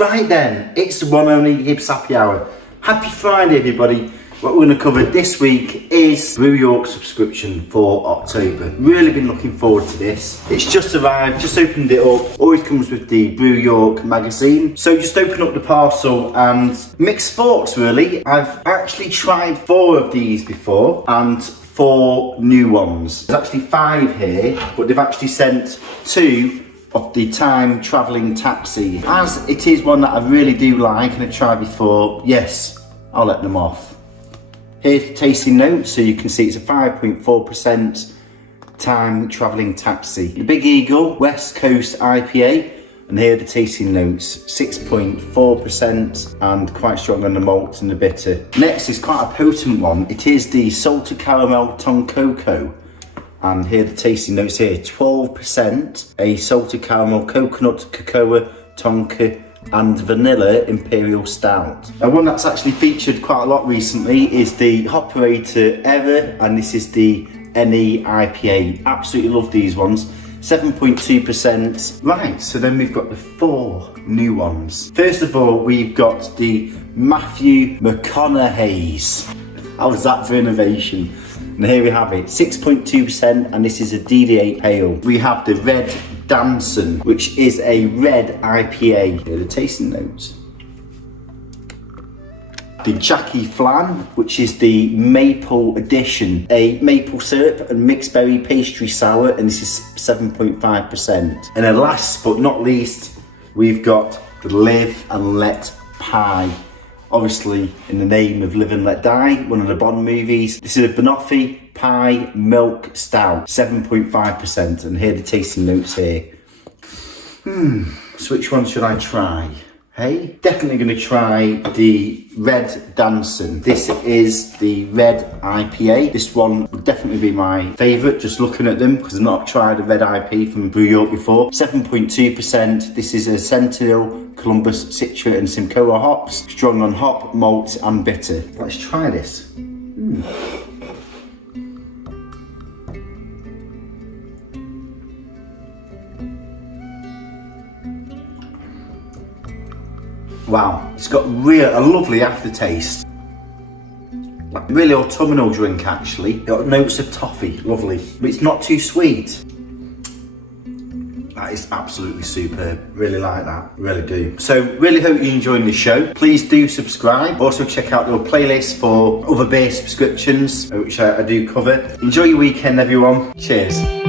Right then, it's the one only Hibs Happy Hour. Happy Friday, everybody. What we're going to cover this week is Brew York subscription for October. Really been looking forward to this. It's just arrived, just opened it up. Always comes with the Brew York magazine. So just open up the parcel and mixed thoughts really. I've actually tried 4 of these before and 4 new ones. There's actually 5 here, but they've actually sent 2 of the time travelling taxi. As it is one that I really do like and I tried before, yes, I'll let them off. Here's the tasting notes, so you can see it's a 5.4% time travelling taxi. The Big Eagle West Coast IPA, and here are the tasting notes, 6.4% and quite strong on the malt and the bitter. Next is quite a potent one. It is the Salted Caramel Tonkoko, and here are the tasting notes here, 12%, a salted caramel, coconut, cocoa, tonka and vanilla imperial stout. Now, one that's actually featured quite a lot recently is the Hoperator Error, and this is the NE IPA. Absolutely love these ones. 7.2%. Right, so then we've got the 4 new ones. First of all, we've got the McConaughaze. How was that for innovation? And here we have it, 6.2%, and this is a DDH pale. We have the red Danson, which is a red IPA. Here are the tasting notes. The Jackie Flan, which is the maple edition, a maple syrup and mixed berry pastry sour, and this is 7.5%. And then last but not least, we've got the Live and Let Pie. Obviously, in the name of Live and Let Die, one of the Bond movies. This is a banoffee pie milk stout, 7.5%, and here are the tasting notes here. So which one should I try? Hey, definitely going to try the red Danson. This is the red IPA. This one would definitely be my favourite, just looking at them, because I've not tried a red IPA from Brew York before. 7.2%. This is a Sentinel, Columbus, Citra and Simcoa hops. Strong on hop, malt and bitter. Let's try this. Wow, it's got a lovely aftertaste. Like really autumnal drink actually. Got notes of toffee, lovely. But it's not too sweet. That is absolutely superb. Really like that, really do. So really hope you're enjoying the show. Please do subscribe. Also check out the playlist for other beer subscriptions, which I do cover. Enjoy your weekend everyone. Cheers.